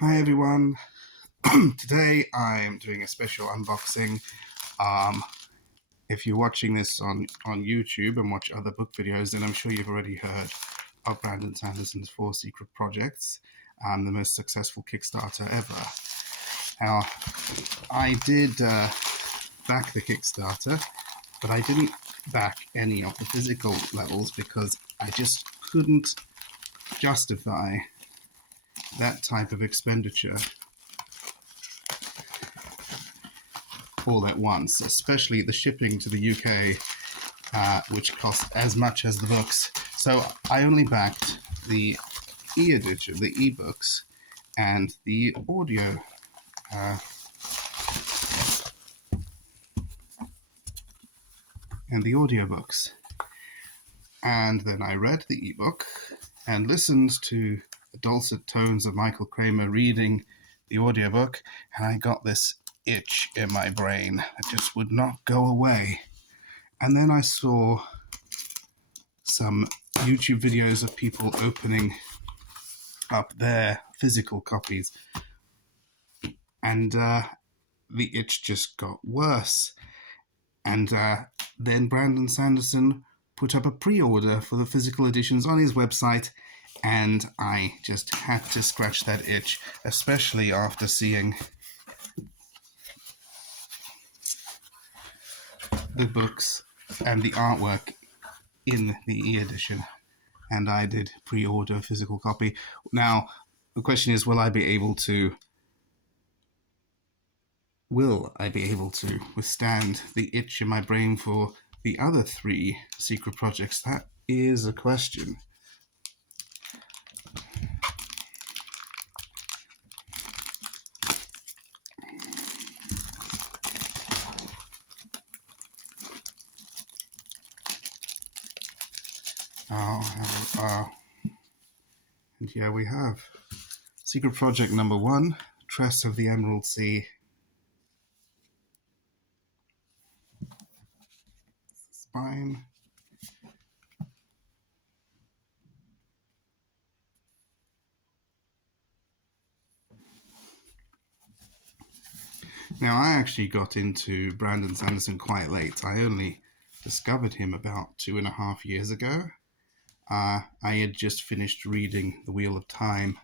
Hi everyone. Today I'm doing a special unboxing. Um, if you're watching this on YouTube and watch other book videos, then I'm sure you've already heard of Brandon Sanderson's 4 Secret Projects, the most successful Kickstarter ever. Now, I did back the Kickstarter, but I didn't back any of the physical levels because I just couldn't justify that type of expenditure all at once, especially the shipping to the UK, which costs as much as the books. So I only backed the e-edition, the e-books, and the audio. And the audiobooks. And then I read the ebook and listened to the dulcet tones of Michael Kramer reading the audiobook, and I got this itch in my brain that just would not go away. And then I saw some YouTube videos of people opening up their physical copies, and the itch just got worse. And then Brandon Sanderson put up a pre-order for the physical editions on his website, and I just had to scratch that itch, especially after seeing the books and the artwork in the e-edition. And I did pre-order a physical copy. Now, the question is, will I be able to withstand the itch in my brain for the other 3 secret projects? That is a question. And here we have secret project number 1, Tress of the Emerald Sea. Spine. Now, I actually got into Brandon Sanderson quite late. I only discovered him about 2.5 years ago. I had just finished reading The Wheel of Time,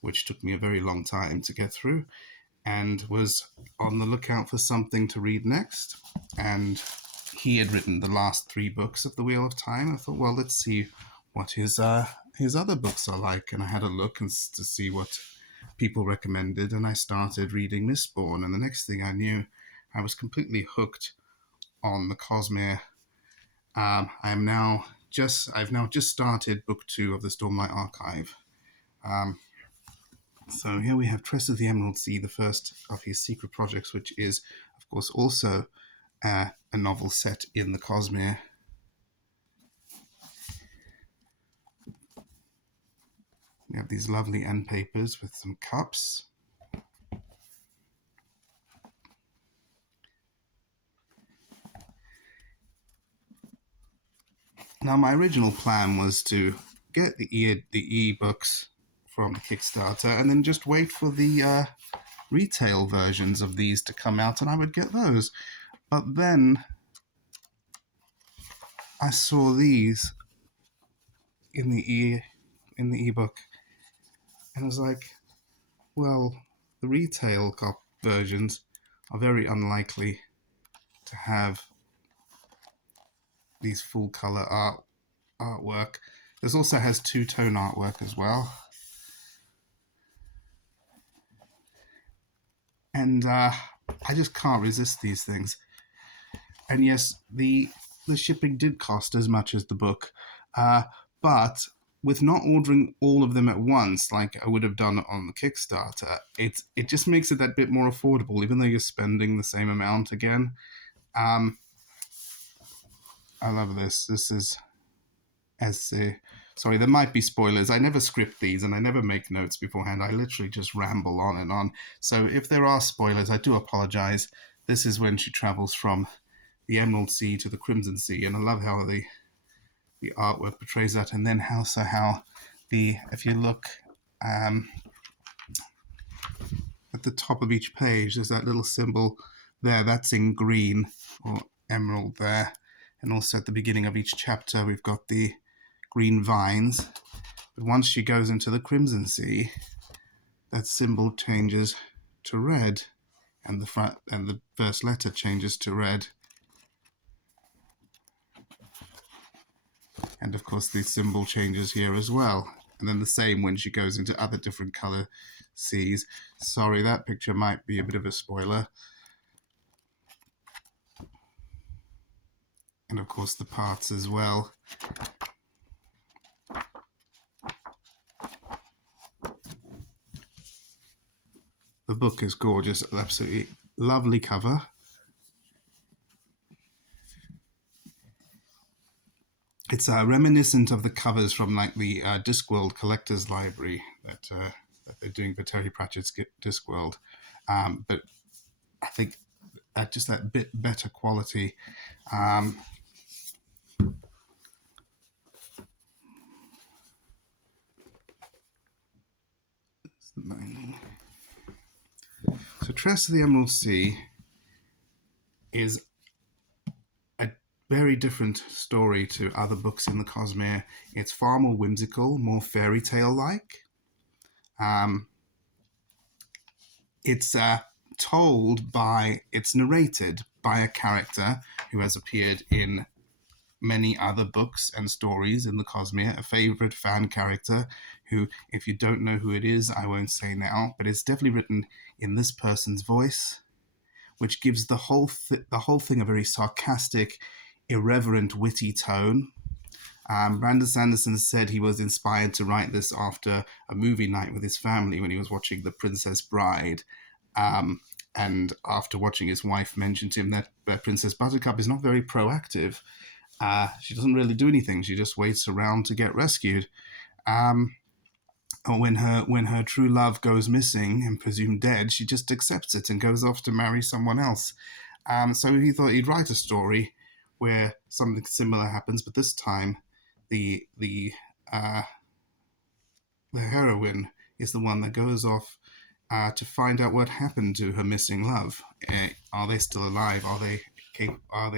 which took me a very long time to get through, and was on the lookout for something to read next. And he had written the last 3 books of The Wheel of Time. I thought, well, let's see what his other books are like. And I had a look to see what people recommended, and I started reading Mistborn. And the next thing I knew, I was completely hooked on the Cosmere. I've now just started book 2 of the Stormlight Archive. So here we have Tress of the Emerald Sea, the first of his secret projects, which is, of course, also a novel set in the Cosmere. We have these lovely end papers with some cups. Now, my original plan was to get the e-books from the Kickstarter and then just wait for the retail versions of these to come out, and I would get those. But then I saw these in the ebook, and I was like, well, the retail versions are very unlikely to have these full color artwork. This also has 2-tone artwork as well. And I just can't resist these things. And yes, the shipping did cost as much as the book, but with not ordering all of them at once, like I would have done on the Kickstarter, it just makes it that bit more affordable, even though you're spending the same amount again. I love this. This is sorry, there might be spoilers. I never script these and I never make notes beforehand. I literally just ramble on and on. So if there are spoilers, I do apologize. This is when she travels from the Emerald Sea to the Crimson Sea, and I love how the artwork portrays that. And then if you look, at the top of each page, there's that little symbol there. That's in green or emerald there. And also at the beginning of each chapter, we've got the green vines. But once she goes into the Crimson Sea, that symbol changes to red, and the first letter changes to red. And of course the symbol changes here as well. And then the same when she goes into other different color seas. Sorry, that picture might be a bit of a spoiler. And of course the parts as well. The book is gorgeous, absolutely lovely cover. It's reminiscent of the covers from like the Discworld Collector's Library that they're doing for Terry Pratchett's Discworld, but I think just that bit better quality. So Tress of the Emerald Sea is a very different story to other books in the Cosmere. It's far more whimsical, more fairy tale-like. It's narrated by a character who has appeared in many other books and stories in the Cosmere, a favorite fan character who, if you don't know who it is, I won't say now, but it's definitely written in this person's voice, which gives the whole thing a very sarcastic, irreverent, witty tone. Brandon Sanderson said he was inspired to write this after a movie night with his family when he was watching The Princess Bride. And after watching, his wife mentioned to him that Princess Buttercup is not very proactive. She doesn't really do anything. She just waits around to get rescued. Or when her true love goes missing and presumed dead, she just accepts it and goes off to marry someone else. So he thought he'd write a story where something similar happens, but this time the heroine is the one that goes off to find out what happened to her missing love. Are they still alive? Are they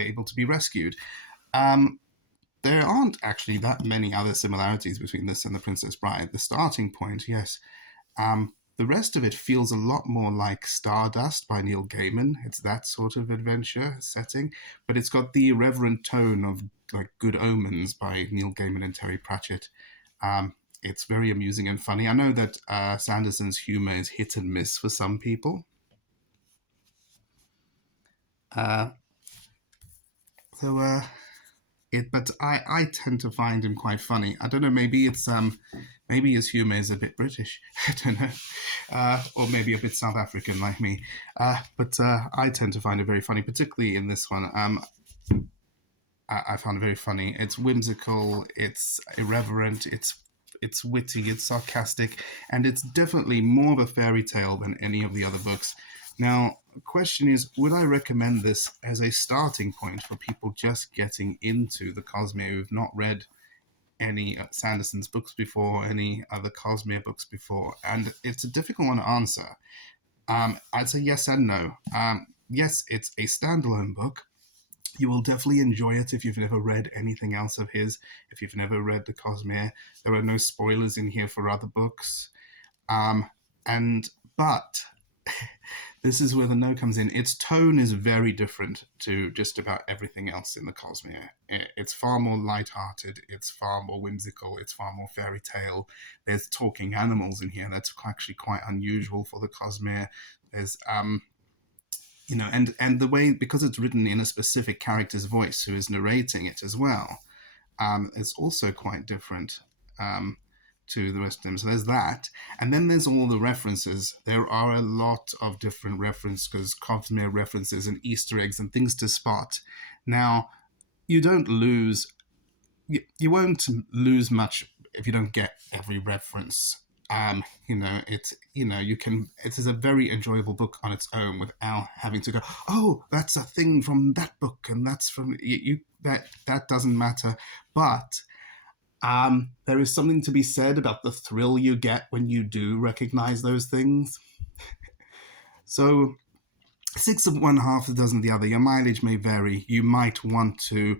able to be rescued? There aren't actually that many other similarities between this and The Princess Bride. The starting point, yes. The rest of it feels a lot more like Stardust by Neil Gaiman. It's that sort of adventure setting, but it's got the irreverent tone of like Good Omens by Neil Gaiman and Terry Pratchett. It's very amusing and funny. I know that Sanderson's humor is hit and miss for some people. But I tend to find him quite funny. I don't know, maybe it's maybe his humor is a bit British. I don't know, or maybe a bit South African like me. But I tend to find it very funny, particularly in this one. I found it very funny. It's whimsical, it's irreverent, it's witty, it's sarcastic, and it's definitely more of a fairy tale than any of the other books. Now, the question is, would I recommend this as a starting point for people just getting into the Cosmere who've not read any Sanderson's books before, any other Cosmere books before? And it's a difficult one to answer. I'd say yes and no. Yes, it's a standalone book. You will definitely enjoy it if you've never read anything else of his, if you've never read the Cosmere. There are no spoilers in here for other books. But this is where the no comes in. Its tone is very different to just about everything else in the Cosmere. It's far more lighthearted, it's far more whimsical, it's far more fairy tale. There's talking animals in here. That's actually quite unusual for the Cosmere. There's and the way, because it's written in a specific character's voice who is narrating it as well, it's also quite different to the rest of them. So there's that. And then there's all the references. There are a lot of different references, Cosmere references and Easter eggs and things to spot. Now, you won't lose much if you don't get every reference. It is a very enjoyable book on its own without having to go, oh, that's a thing from that book and that's from that doesn't matter. But there is something to be said about the thrill you get when you do recognize those things. So 6 of one, half a dozen of the other. Your mileage may vary. You might want to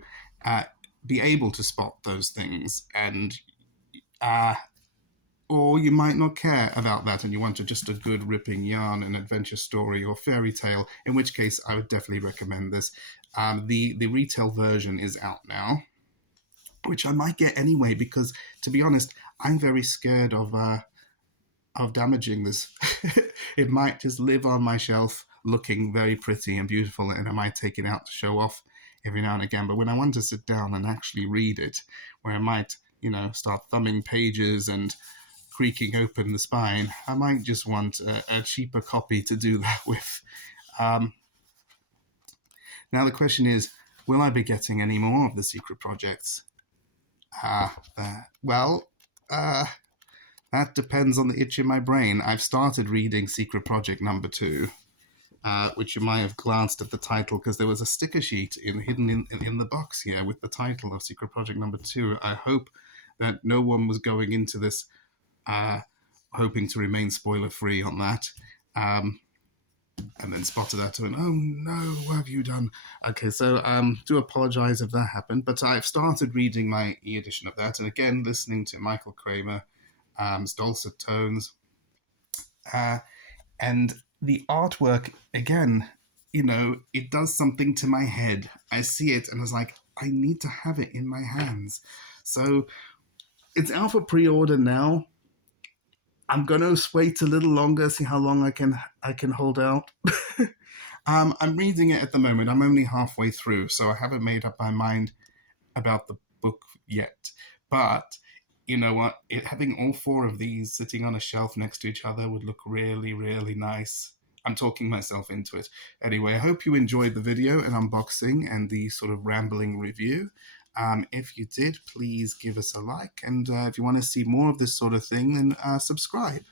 be able to spot those things, and or you might not care about that and you want just a good ripping yarn, an adventure story or fairy tale, in which case I would definitely recommend this. The retail version is out now, which I might get anyway because, to be honest, I'm very scared of damaging this. It might just live on my shelf looking very pretty and beautiful, and I might take it out to show off every now and again. But when I want to sit down and actually read it, where I might, start thumbing pages and creaking open the spine, I might just want a cheaper copy to do that with. Now the question is, will I be getting any more of the secret projects? That depends on the itch in my brain. I've started reading Secret Project number 2, which you might have glanced at the title because there was a sticker sheet hidden in the box here with the title of Secret Project number 2. I hope that no one was going into this hoping to remain spoiler-free on that. And then spotted that and, oh no, what have you done? Okay, so do apologize if that happened, but I've started reading my e-edition of that, and again, listening to Michael Kramer, dulcet tones. And the artwork, again, it does something to my head. I see it and I was like, I need to have it in my hands. So it's out for pre-order now. I'm going to wait a little longer, see how long I can hold out. I'm reading it at the moment. I'm only halfway through, so I haven't made up my mind about the book yet. But you know what? Having all 4 of these sitting on a shelf next to each other would look really, really nice. I'm talking myself into it. Anyway, I hope you enjoyed the video and unboxing and the sort of rambling review. If you did, please give us a like. And if you want to see more of this sort of thing, then subscribe.